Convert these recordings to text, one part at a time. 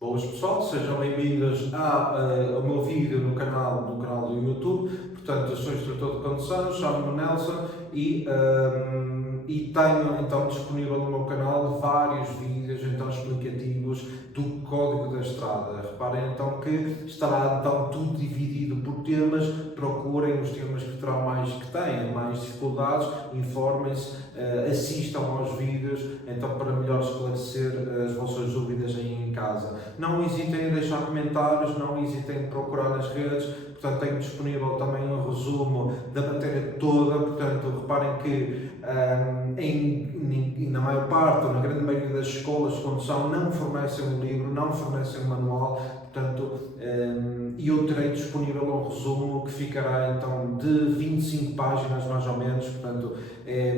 Boas pessoal, sejam bem-vindos ao meu vídeo no canal do YouTube. Portanto, eu sou instrutor de condução, chamo-me Nelson e tenho então disponível no meu canal vários vídeos então explicativos do Código da Estrada. Reparem então que estará então tudo dividido por temas. Procurem os temas que tenham mais dificuldades, informem-se, assistam aos vídeos então para melhor esclarecer as vossas dúvidas aí em casa. Não hesitem em deixar comentários, não hesitem em procurar nas redes. Portanto, tenho disponível também um resumo da matéria toda. Portanto, reparem que na maior parte, ou na grande maioria das escolas de condução, não fornecem um livro, não fornecem um manual. Portanto, eu terei disponível um resumo que ficará então de 25 páginas mais ou menos. Portanto, é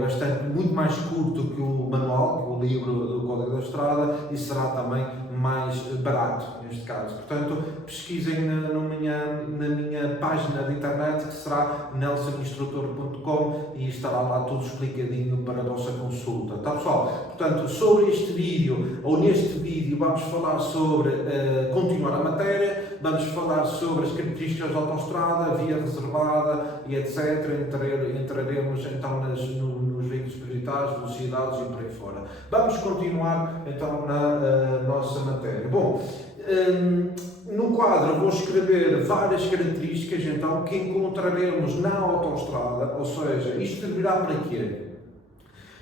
muito mais curto que o manual, que o livro do Código da Estrada, e será também mais barato neste caso. Portanto, pesquisem na minha página de internet, que será nelsoninstrutor.com, e estará lá tudo explicadinho para a vossa consulta. Tá, pessoal? Portanto, neste vídeo vamos falar sobre continuar a matéria, vamos falar sobre as características da autoestrada, via reservada e etc. Entraremos então nos veículos prioritários, velocidades e por aí fora. Vamos continuar então na nossa matéria. Bom, no quadro vou escrever várias características então que encontraremos na autoestrada, ou seja, isto servirá para quê?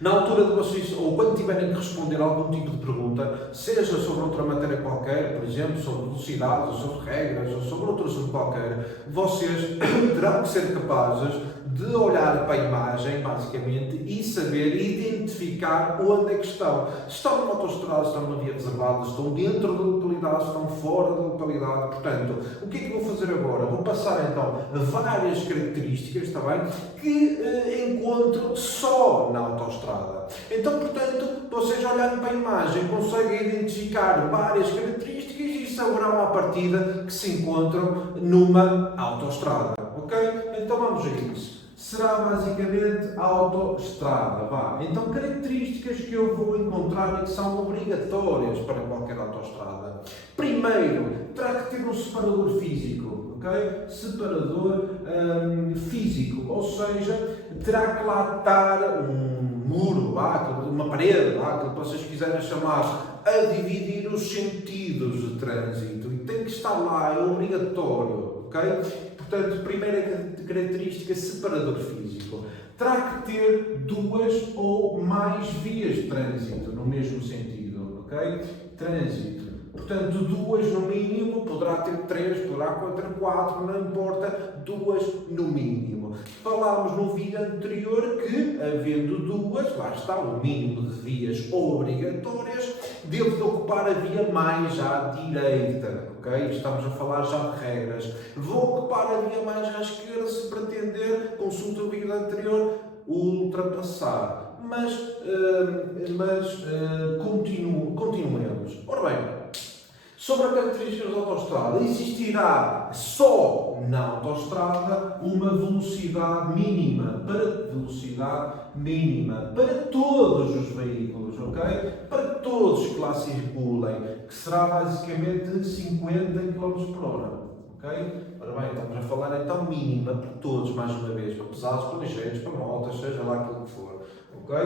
Na altura de vocês, ou quando tiverem que responder a algum tipo de pergunta, seja sobre outra matéria qualquer, por exemplo, sobre velocidade, ou sobre regras, ou sobre outro assunto qualquer, vocês terão que ser capazes de olhar para a imagem, basicamente, e saber identificar onde é que estão. Se estão numa autoestrada, se estão numa via reservada, se estão dentro da localidade, se estão fora da localidade. Portanto, o que é que vou fazer agora? Vou passar então várias características, está bem, que encontro só na autoestrada. Então, portanto, vocês olhando para a imagem conseguem identificar várias características e saberão à partida que se encontram numa autoestrada. Ok? Então vamos a isso. Será basicamente a autoestrada. Então, características que eu vou encontrar e que são obrigatórias para qualquer autoestrada. Primeiro, terá que ter um separador físico. Okay? Separador físico, ou seja, terá que lá estar um muro, uma parede, aquilo que vocês quiserem chamar, a dividir os sentidos de trânsito, e tem que estar lá, é obrigatório, ok? Portanto, primeira característica, separador físico. Terá que ter duas ou mais vias de trânsito no mesmo sentido, ok? Trânsito. Portanto, duas no mínimo, poderá ter três, poderá ter quatro, não importa, duas no mínimo. Falámos no vídeo anterior que, havendo duas, lá está o mínimo de vias obrigatórias, devo de ocupar a via mais à direita, ok? Estamos a falar já de regras. Vou ocupar a via mais à esquerda se pretender, consulta o vídeo anterior, ultrapassar. Mas continuemos. Ora bem, sobre as características da autoestrada, existirá só na autoestrada uma velocidade mínima para todos os veículos, ok? Para todos que lá circulem, que será basicamente 50 km por hora, ok? Ora bem, estamos a falar então mínima para todos, mais uma vez, para pesados, para ligeiros, para motas, seja lá aquilo que for, ok?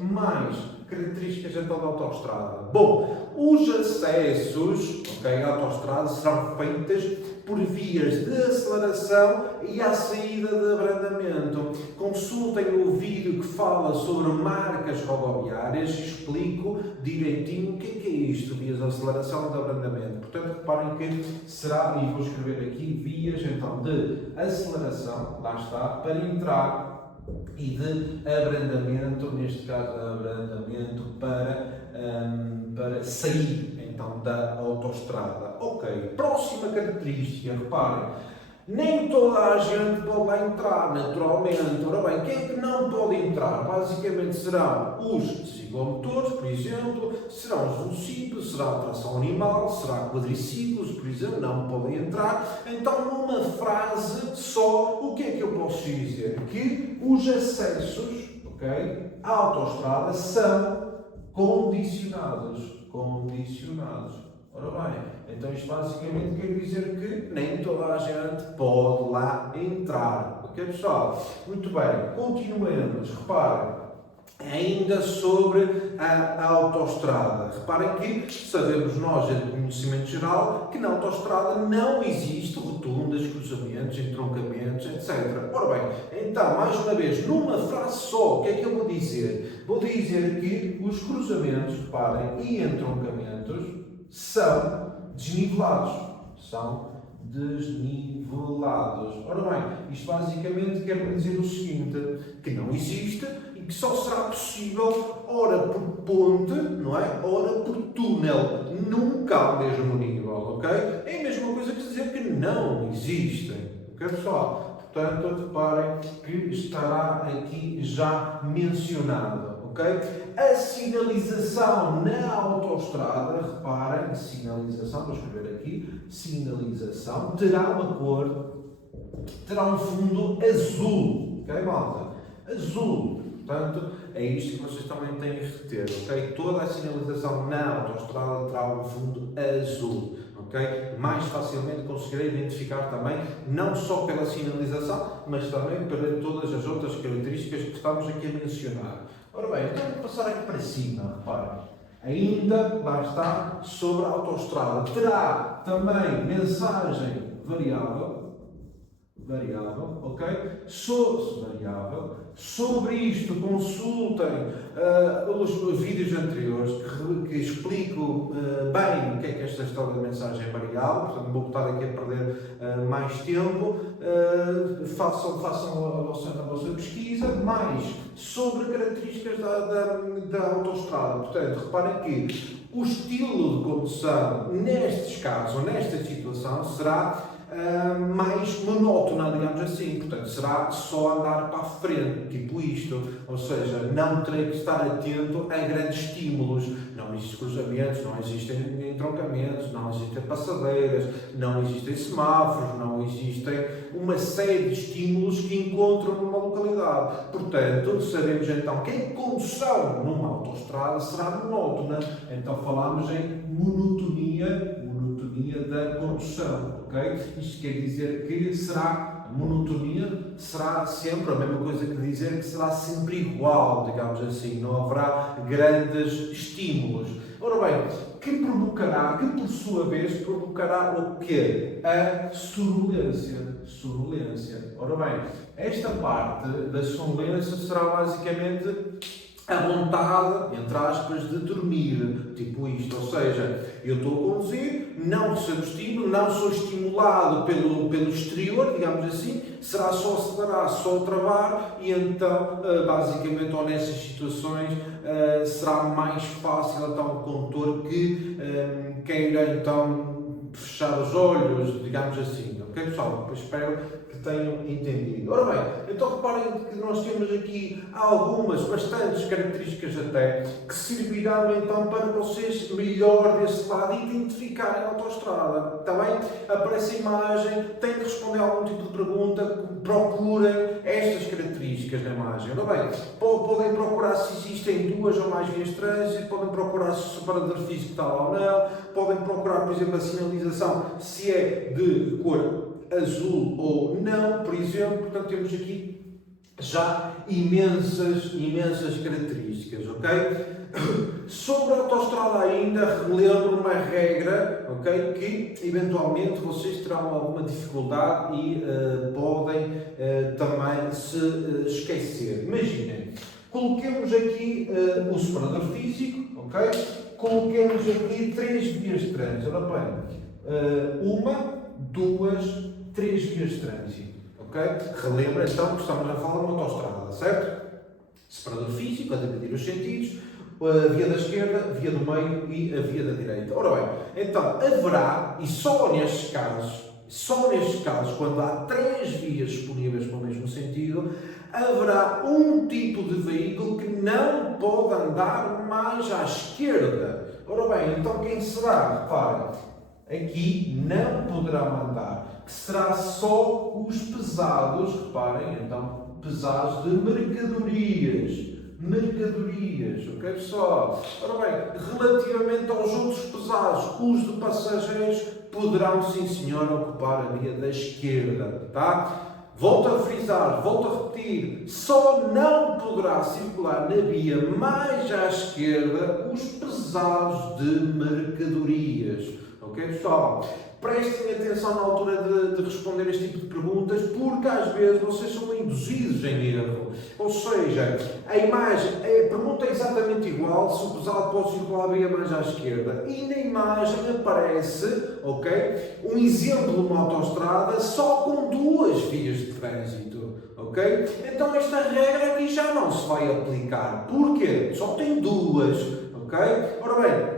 Mais características então da autoestrada. Bom, os acessos, ok, à autoestrada serão feitas por vias de aceleração e à saída de abrandamento. Consultem o vídeo que fala sobre marcas rodoviárias e explico direitinho o que é isto, vias de aceleração e de abrandamento. Portanto, reparem que será, e vou escrever aqui, vias então de aceleração, lá está, para entrar, e de abrandamento, neste caso abrandamento para sair então da autoestrada. Ok, próxima característica, reparem, nem toda a gente pode lá entrar, naturalmente. Ora bem, quem é que não pode entrar? Basicamente serão os ciclomotores, por exemplo, serão os velocípedos, será a tração animal, será quadriciclos, por exemplo, não podem entrar. Então, numa frase só, o que é que eu posso dizer? Que os acessos, ok, à autoestrada são condicionados. Ora bem, Então isto basicamente quer dizer que nem toda a gente pode lá entrar. Ok, pessoal? Muito bem, continuemos. Reparem, ainda sobre a autoestrada. Reparem que sabemos nós, de conhecimento geral, que na autoestrada não existe rotundas, cruzamentos, entroncamentos, etc. Ora bem, então, mais uma vez, numa frase só, o que é que eu vou dizer? Vou dizer que os cruzamentos, reparem, e entroncamentos são desnivelados. São desnivelados. Ora bem, isto basicamente quer dizer o seguinte, que não existe e que só será possível ora por ponte, não é? Ora por túnel, nunca ao mesmo nível, ok? É a mesma coisa que dizer que não existem, ok, pessoal? Portanto, reparem que estará aqui já mencionado. Okay? A sinalização na autoestrada, reparem, sinalização, vou escrever aqui, sinalização, terá uma cor, terá um fundo azul, ok, malta? Azul, portanto, é isto que vocês também têm que reter, ok? Toda a sinalização na autoestrada terá um fundo azul, ok? Mais facilmente conseguirei identificar também, não só pela sinalização, mas também por todas as outras características que estamos aqui a mencionar. Ora bem, então vou passar aqui para cima, reparem. Ainda, lá está, sobre a autoestrada. Terá também mensagem variável, ok? Variável. Sobre isto, consultem os vídeos anteriores que explico bem o que é esta história de mensagem variável, portanto, vou estar aqui a perder mais tempo. Façam a vossa pesquisa, mais sobre características da autoestrada. Portanto, reparem que o estilo de condução, nestes casos, ou nesta situação, será mais monótona, digamos assim. Portanto, será só andar para a frente, tipo isto. Ou seja, não terei que estar atento a grandes estímulos. Não existem cruzamentos, não existem entroncamentos, não existem passadeiras, não existem semáforos, não existem uma série de estímulos que encontram numa localidade. Portanto, sabemos então que a condução numa autoestrada será monótona. Então falamos em monotonia da condução, ok? Isto quer dizer que será, a monotonia será sempre a mesma coisa que dizer que será sempre igual, digamos assim, não haverá grandes estímulos. Ora bem, que por sua vez provocará o quê? A sonolência. Ora bem, esta parte da sonolência será basicamente a vontade, entre aspas, de dormir, tipo isto, ou seja, eu estou a conduzir, não recebo estímulo, não sou estimulado pelo exterior, digamos assim, será só acelerar, só travar, e então, basicamente, ou nessas situações, será mais fácil então o condutor que queira então fechar os olhos, digamos assim, ok, pessoal? Espero que tenham entendido. Ora bem, então reparem que nós temos aqui bastantes características até, que servirão então para vocês melhor desse lado identificarem a autoestrada. Também aparece a imagem, têm que responder a algum tipo de pergunta, procurem estas características na imagem. Ora bem, podem procurar se existem duas ou mais vias de trânsito, podem procurar se o separador físico está lá ou não, podem procurar, por exemplo, a sinalização, se é de cor azul ou não, por exemplo. Portanto, temos aqui já imensas características, ok? Sobre a autoestrada ainda, relembro uma regra, ok? Que eventualmente vocês terão alguma dificuldade e podem também se esquecer. Imaginem, coloquemos aqui o separador físico, ok? Coloquemos aqui 3 vias de trânsito. Ora bem, 1, 2, 3 vias de trânsito, ok? Relembra então que estamos a falar de uma autoestrada, certo? Separador físico, a dividir os sentidos, a via da esquerda, a via do meio e a via da direita. Ora bem, então haverá, e só nestes casos, quando há 3 vias disponíveis para o mesmo sentido, haverá um tipo de veículo que não pode andar mais à esquerda. Ora bem, então quem será? Reparem, aqui não poderá mandar, que será só os pesados, reparem, então, pesados de mercadorias. mercadorias, ok pessoal? Ora bem, relativamente aos outros pesados, os de passageiros poderão sim senhor ocupar a via da esquerda, tá? Volto a frisar, volto a repetir, só não poderá circular na via mais à esquerda os pesados de mercadorias, ok pessoal? Prestem atenção na altura de responder este tipo de perguntas, porque às vezes vocês são induzidos em erro. Ou seja, a imagem, a pergunta é exatamente igual se o pesado pode circular a via mais à esquerda. E na imagem aparece, ok, um exemplo de uma autoestrada só com duas vias de trânsito. Ok? Então esta regra aqui já não se vai aplicar. Porquê? Só tem duas. Ok? Ora bem,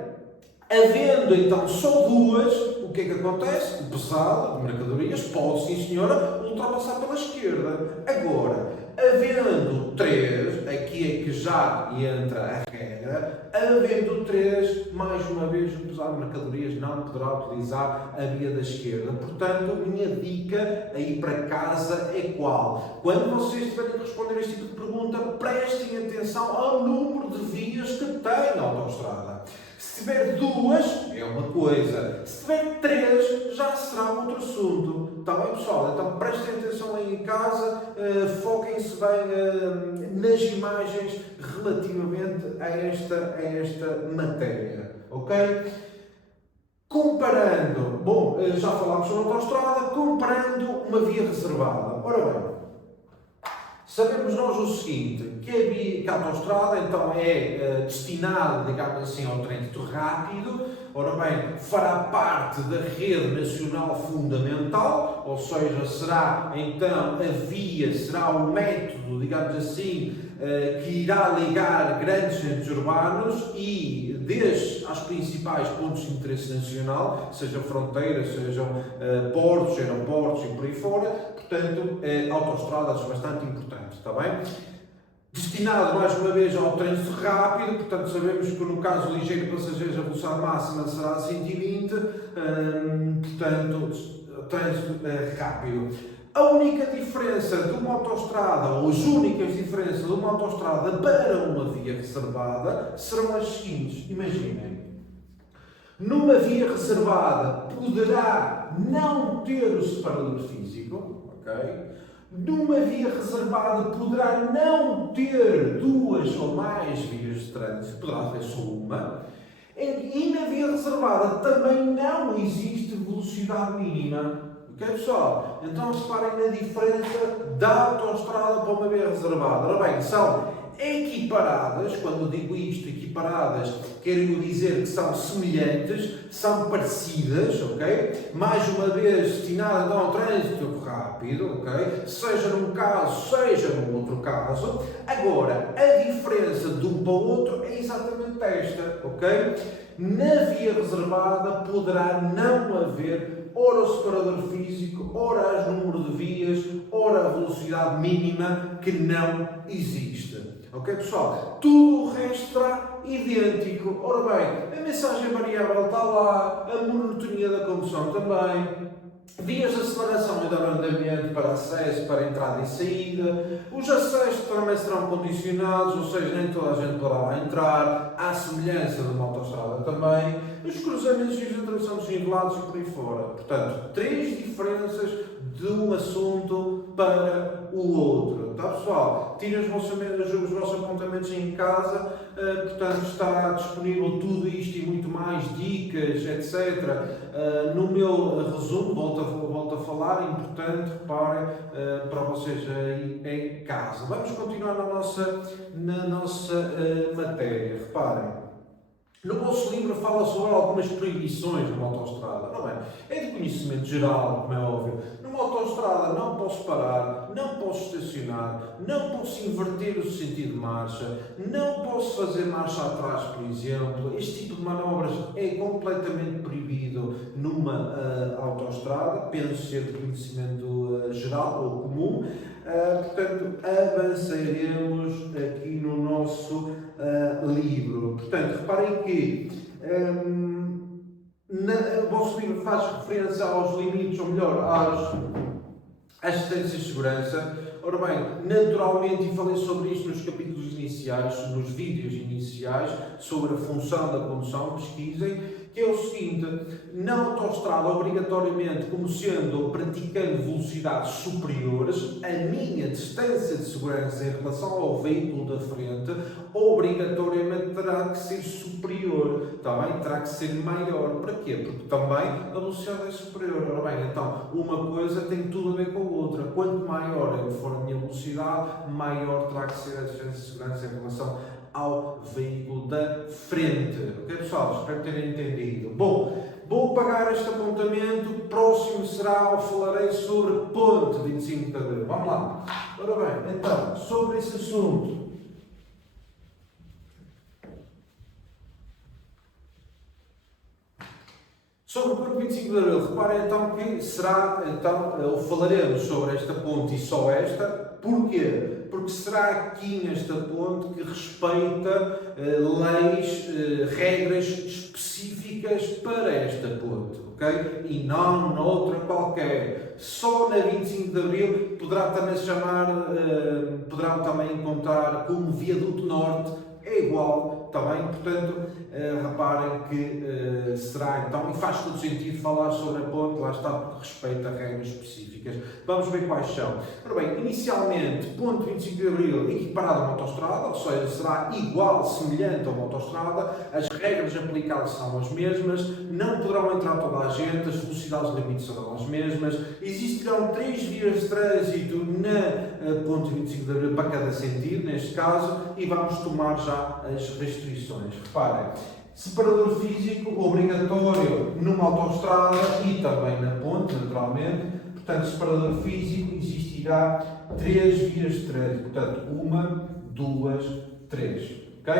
havendo então só duas, o que é que acontece? O pesado de mercadorias pode, sim senhora, ultrapassar pela esquerda. Agora, havendo três, aqui é que já entra a regra, havendo três, mais uma vez o pesado de mercadorias não poderá utilizar a via da esquerda. Portanto, a minha dica aí para casa é qual? Quando vocês tiverem que responder este tipo de pergunta, prestem atenção ao número de vias que tem a autoestrada. Se tiver duas, é uma coisa. Se tiver três, já será outro assunto. Está bem, pessoal? Então prestem atenção aí em casa, foquem-se bem nas imagens relativamente a esta matéria. Ok? Comparando, bom, já falámos sobre a autoestrada, comparando uma via reservada. Ora bem, sabemos nós o seguinte, que a autoestrada então é destinada, digamos assim, ao trânsito rápido, ora bem, fará parte da rede nacional fundamental, ou seja, será então a via, será o método, digamos assim, que irá ligar grandes centros urbanos e desde aos principais pontos de interesse nacional, sejam fronteiras, sejam portos, aeroportos e por aí fora, portanto, autoestradas bastante importantes, está bem? Destinado mais uma vez ao trânsito rápido, portanto sabemos que no caso ligeiro passageiros a velocidade máxima será 120, portanto, trânsito rápido. A única diferença de uma autoestrada, ou as únicas diferenças de uma autoestrada para uma via reservada serão as seguintes. Imaginem, numa via reservada poderá não ter o separador físico, ok? Numa via reservada poderá não ter duas ou mais vias de trânsito, poderá ter só uma. E na via reservada também não existe velocidade mínima. Ok, pessoal? Então reparem na diferença da autoestrada para uma via reservada. Ora bem, são equiparadas, quando digo isto, equiparadas, quero dizer que são semelhantes, são parecidas, ok? Mais uma vez destinadas a um trânsito rápido, ok? Seja num caso, seja num outro caso. Agora, a diferença de um para o outro é exatamente esta, ok? Na via reservada poderá não haver ora o separador físico, ora o número de vias, ora a velocidade mínima, que não existe. Ok, pessoal? Tudo o resto será idêntico. Ora bem, a mensagem variável está lá, a monotonia da condução também, vias de aceleração e de andamento para acesso, para entrada e saída, os acessos também serão condicionados, ou seja, nem toda a gente poderá lá entrar, à semelhança de uma autoestrada também, os cruzamentos e os atravessamentos nivelados e por aí fora. Portanto, três diferenças de um assunto para o outro. Tá, pessoal? Tirem os vossos apontamentos em casa, portanto está disponível tudo isto e muito mais, dicas, etc. No meu resumo, volto a falar, é importante, reparem, para vocês aí em casa. Vamos continuar na nossa matéria, reparem. No vosso livro fala sobre algumas proibições numa autoestrada. Não é? É de conhecimento geral, como é óbvio. Numa autoestrada não posso parar, não posso estacionar, não posso inverter o sentido de marcha, não posso fazer marcha atrás, por exemplo. Este tipo de manobras é completamente proibido numa autoestrada, penso ser de conhecimento geral ou comum. Portanto, avançaremos aqui no nosso livro. Portanto, reparem que o vosso livro faz referência aos limites, ou melhor, às assistências de segurança. Ora bem, naturalmente, e falei sobre isto nos capítulos iniciais, nos vídeos iniciais, sobre a função da condução, pesquisem, que é o seguinte: na autoestrada, obrigatoriamente, como sendo praticando velocidades superiores, a minha distância de segurança em relação ao veículo da frente, obrigatoriamente terá que ser superior, está bem? Terá que ser maior. Para quê? Porque também a velocidade é superior. Ora bem, então, uma coisa tem tudo a ver com a outra. Quanto maior for a minha velocidade, maior terá que ser a distância de segurança em relação ao veículo da frente. Ok, pessoal? Espero terem entendido. Bom, vou pagar este apontamento. Próximo será, falarei sobre ponte 25 de Abril. Vamos lá. Ora bem, então, sobre esse assunto. Sobre o ponto 25 de Abril, reparem então que será, então, falaremos sobre esta ponte e só esta. Porquê? Porque será aqui nesta ponte que respeita leis, regras específicas para esta ponte, ok? E não noutra qualquer. Só na 25 de Abril poderá também se chamar, poderão também encontrar como Viaduto Norte, é igual, está bem? Portanto, reparem que será então, e faz todo sentido falar sobre a ponte, lá está, porque respeita regras específicas. Vamos ver quais são. Ora bem, inicialmente, ponte 25 de Abril equiparado a uma autoestrada, ou seja, será igual, semelhante a uma autoestrada, as regras aplicadas são as mesmas, não poderão entrar toda a gente, as velocidades limites serão as mesmas, existirão 3 vias de trânsito na ponte 25 de Abril para cada sentido, neste caso, e vamos tomar já as restrições. Reparem, separador físico obrigatório numa autoestrada e também na ponte, naturalmente. Portanto, separador físico existirá 3 vias de trânsito. Portanto, 1, 2, 3. Ok?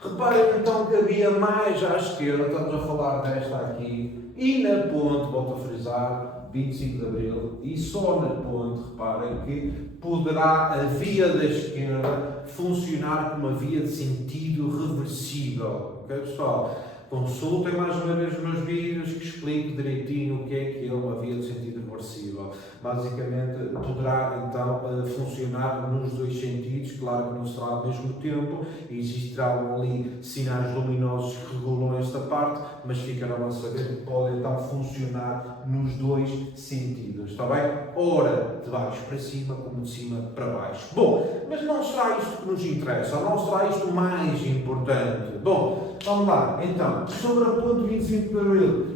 Reparem então que havia mais à esquerda, estamos a falar desta aqui, e na ponte, volto a frisar, 25 de Abril, e só na ponte, reparem que poderá a via da esquerda funcionar como uma via de sentido reversível. Ok, pessoal? Consultem mais uma vez os meus vídeos que explico direitinho o que é uma via de sentido reversível. Basicamente, poderá então funcionar nos dois sentidos, claro que não será ao mesmo tempo, existirão ali sinais luminosos que regulam esta parte, mas ficarão a saber que pode então funcionar nos dois sentidos, está bem? Ora de baixo para cima, como de cima para baixo. Bom, mas não será isto que nos interessa, não será isto o mais importante. Bom, vamos lá, então, sobre a ponte 25 de Abril,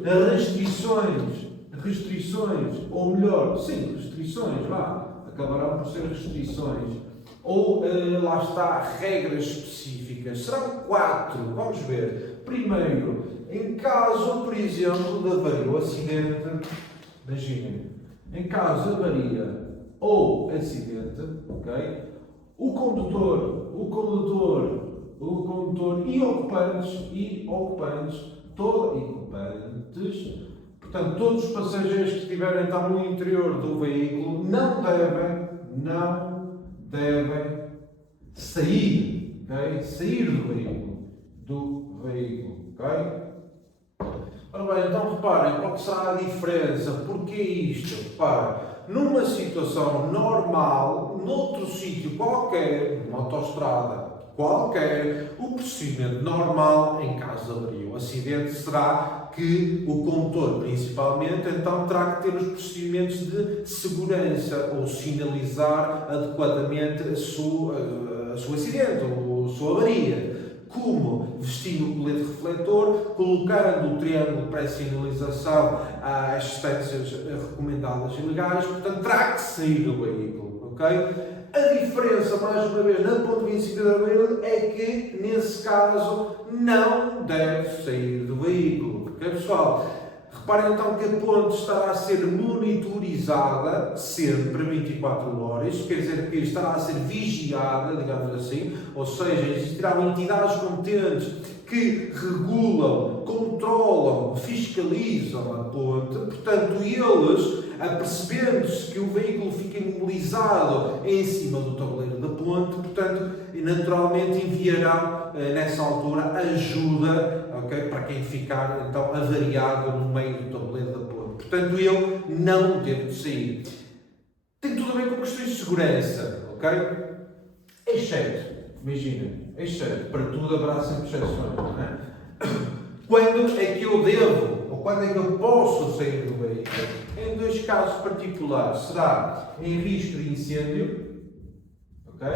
restrições, ou melhor, sim, restrições, acabarão por ser restrições, ou lá está, regras específicas, serão 4, vamos ver. Primeiro, em caso, por exemplo, de avaria ou acidente, imaginem, em caso de avaria ou acidente, ok, o condutor e ocupantes, portanto, todos os passageiros que estiverem então no interior do veículo não devem sair, ok? Sair do veículo, ok? Ora bem, então reparem, qual será a diferença? Porquê isto? Reparem, numa situação normal, noutro sítio qualquer, numa autoestrada qualquer, o procedimento normal, em caso de avaria ou acidente, será que o condutor, principalmente, então terá que ter os procedimentos de segurança ou sinalizar adequadamente a seu acidente ou a sua avaria. Como? Vestindo o colete refletor, colocando o triângulo pré-sinalização às distâncias recomendadas e legais, portanto terá que sair do veículo, ok? A diferença, mais uma vez, na ponte 25 de Abril é que, nesse caso, não deve sair do veículo, ok, pessoal? Reparem então que a ponte estará a ser monitorizada sempre 24 horas, quer dizer que estará a ser vigiada, digamos assim, ou seja, existirão entidades competentes que regulam, controlam, fiscalizam a ponte, portanto, eles, apercebendo-se que o veículo fica imobilizado em cima do tabuleiro da ponte, portanto, naturalmente enviarão nessa altura ajuda, okay, para quem ficar então avariado no meio do tabuleiro da ponte. Portanto, ele não deve sair. Tem tudo a também com questões de segurança, ok? Exceto, para tudo haverá sempre exceções, não é? Quando é que eu devo, ou quando é que eu posso sair do veículo? Em dois casos particulares, será em risco de incêndio, ok?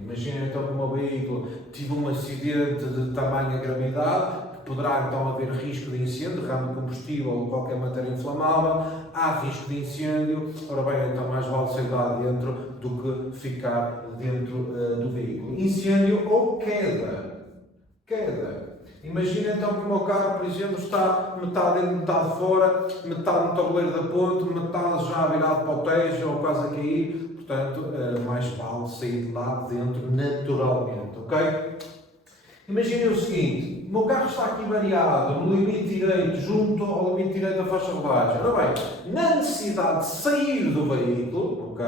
Imagina então que o meu veículo tive um acidente de tamanha gravidade, que poderá então haver risco de incêndio, derrame de combustível ou qualquer matéria inflamável, há risco de incêndio, ora bem, então mais vale sair lá dentro do que ficar dentro do veículo. Incêndio ou queda. Imagina então que o meu carro, por exemplo, está metade dentro, metade fora, metade no tabuleiro da ponte, metade já virado para o tejo ou quase a cair. Portanto, mais vale sair de lá dentro naturalmente, ok? Imaginem o seguinte, o meu carro está aqui variado no limite direito, junto ao limite direito da faixa de rodagem. Ora bem, na necessidade de sair do veículo, ok?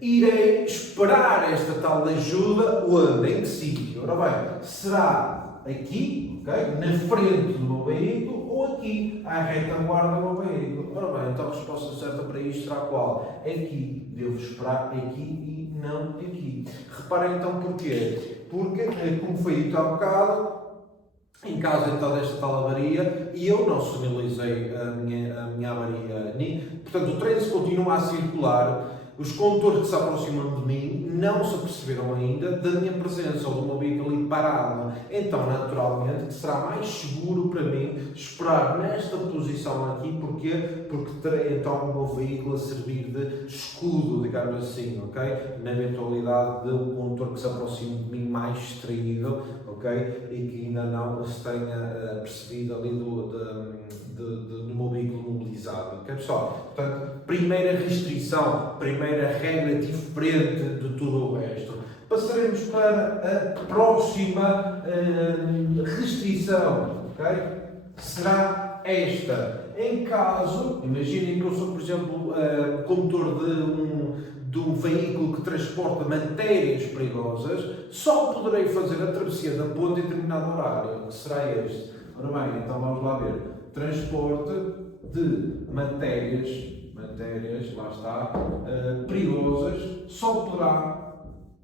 Irei esperar esta tal ajuda onde? Em que sítio? Ora bem, será aqui, ok? Na frente do meu veículo ou aqui, à retaguarda do meu veículo. Ora bem, então a resposta certa para isto será qual? Aqui. Devo esperar aqui e não aqui. Reparem então porquê? Porque, como foi dito há bocado, em caso então desta tal avaria, e eu não sinalizei a minha avaria, portanto o trânsito continua a circular, os condutores que se aproximam de mim não se aperceberam ainda da minha presença ou do meu veículo ali parado. Então, naturalmente, que será mais seguro para mim esperar nesta posição aqui. Porquê? Porque terei então o meu veículo a servir de escudo, digamos assim, ok? Na eventualidade de um condutor que se aproxime de mim mais distraído, ok? E que ainda não se tenha percebido ali do meu veículo mobilizado, ok pessoal? Portanto, primeira restrição, primeira regra diferente de tudo o resto. Passaremos para a próxima restrição, ok? Será esta. Em caso, imaginem que eu sou, por exemplo, condutor de um veículo que transporta matérias perigosas, só poderei fazer a travessia da ponte em determinado horário, que será este. Ora bem, então vamos lá ver. Transporte de matérias, lá está, perigosas, só poderá,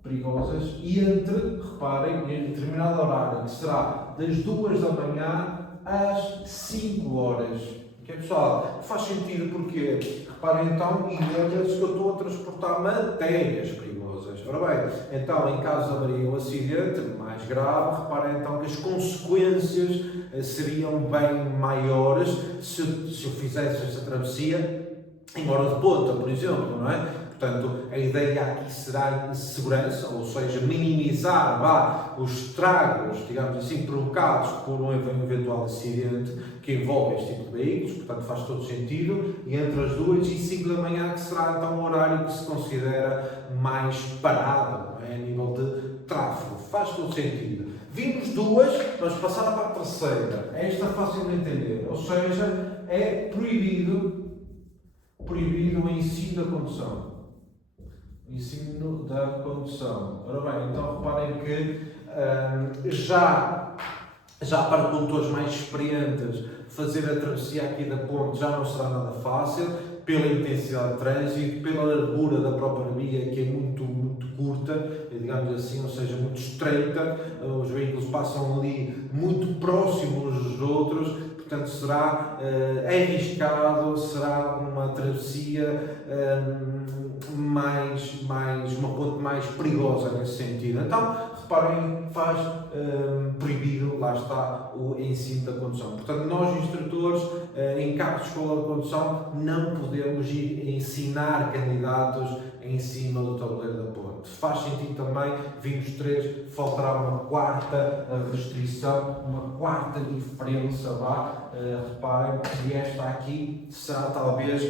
perigosas, e reparem, em determinado horário, que será das 2 da manhã às 5 horas. Ok, pessoal? Faz sentido porque, reparem então, e lembrem-se que eu estou a transportar matérias perigosas. Ora bem, então, em caso de avaria ou acidente mais grave, reparem então que as consequências seriam bem maiores se eu fizesse esta travessia em hora de ponta, por exemplo, não é? Portanto, a ideia aqui será segurança, ou seja, minimizar os estragos, digamos assim, provocados por um eventual acidente que envolve este tipo de veículos, portanto faz todo sentido, e entre as 2 e 5 da manhã, que será então o horário que se considera mais parado, não é? A nível de tráfego, faz todo sentido. Vimos 2, vamos passar para a terceira, esta é fácil de entender, ou seja, é proibido o ensino da condução. Ensino da condução. Ora bem, então reparem que já para condutores mais experientes, fazer a travessia aqui da ponte já não será nada fácil, pela intensidade de trânsito, pela largura da própria via, que é muito curta, digamos assim, ou seja, muito estreita, os veículos passam ali muito próximos uns dos outros, portanto será arriscado, será uma travessia uma ponte mais perigosa nesse sentido. Então, reparem, faz proibido, lá está, o ensino da condução. Portanto, nós instrutores, em cargos de escola de condução, não podemos ir ensinar candidatos em cima do tabuleiro da ponte. Faz sentido também, vimos 3, faltará uma quarta restrição, uma quarta diferença lá. Reparem que esta aqui será talvez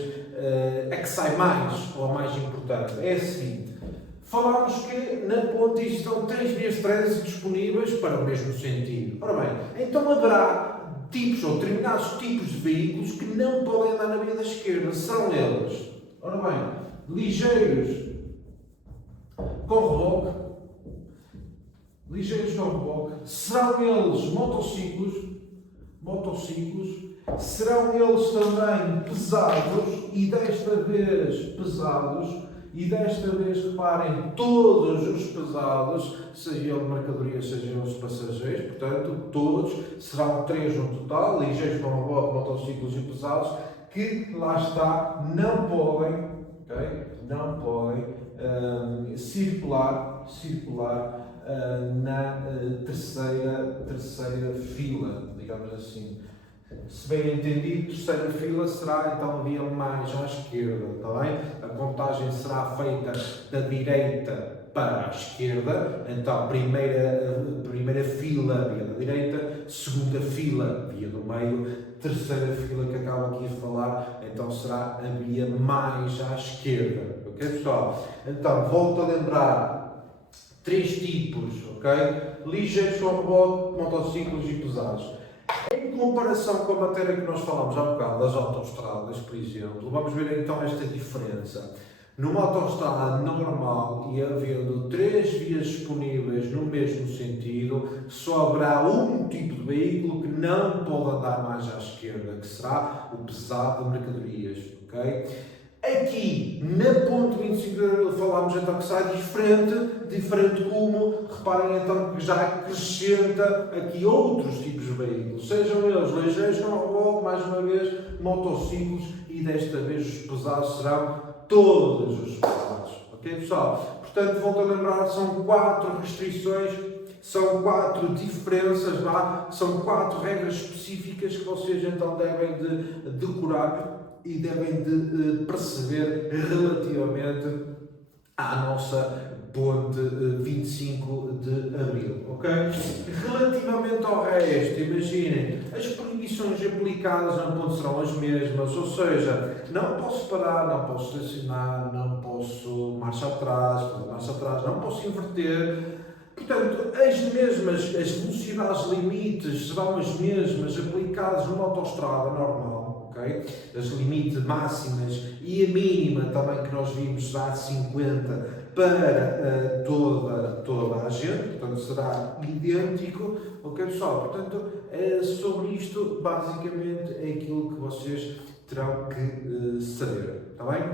a que sai mais, ou a mais importante. É a seguinte: falámos que na ponte estão 3 vias de trânsito disponíveis para o mesmo sentido. Ora bem, então haverá tipos ou determinados tipos de veículos que não podem andar na via da esquerda. São eles, ora bem, ligeiros com reboque, serão eles motociclos, serão eles também pesados, e desta vez pesados, e desta vez reparem, todos os pesados, seja ele mercadoria, sejam os passageiros, portanto, todos, serão 3 no total, ligeiros como a moto, motociclos e pesados, que lá está, não podem, okay? Não podem circular na terceira fila, digamos assim. Se bem entendido, terceira fila será então a via mais à esquerda, está bem? A contagem será feita da direita para a esquerda, então primeira fila, via da direita, segunda fila, via do meio, terceira fila que acabo aqui de falar, então será a via mais à esquerda, ok pessoal? Então, volto a lembrar, 3 tipos, ok? Ligeiros com reboque, motociclos e pesados. Em comparação com a matéria que nós falámos há bocado, das autoestradas, por exemplo, vamos ver então esta diferença. Numa autoestrada normal e havendo 3 vias disponíveis no mesmo sentido, só haverá um tipo de veículo que não pode andar mais à esquerda, que será o pesado de mercadorias, ok? Aqui, na ponte 25 de Abril, falámos então que sai diferente como, reparem então que já acrescenta aqui outros tipos de veículos, sejam eles ligeiros com reboque, mais uma vez, motociclos e desta vez os pesados serão todos os pesados, ok pessoal? Portanto, volto a lembrar, são 4 restrições, são 4 diferenças, são 4 regras específicas que vocês então devem de decorar e devem de perceber relativamente à nossa ponte 25 de Abril, ok? Relativamente ao resto, imaginem, as proibições aplicadas na ponte serão as mesmas, ou seja, não posso parar, não posso estacionar, não posso marcha atrás, não posso inverter. Portanto, as velocidades limites serão as mesmas aplicadas numa autoestrada normal, ok? As limites máximas e a mínima também que nós vimos será de 50 para toda a gente, portanto será idêntico, ok pessoal? Portanto, sobre isto, basicamente é aquilo que vocês terão que saber, está bem?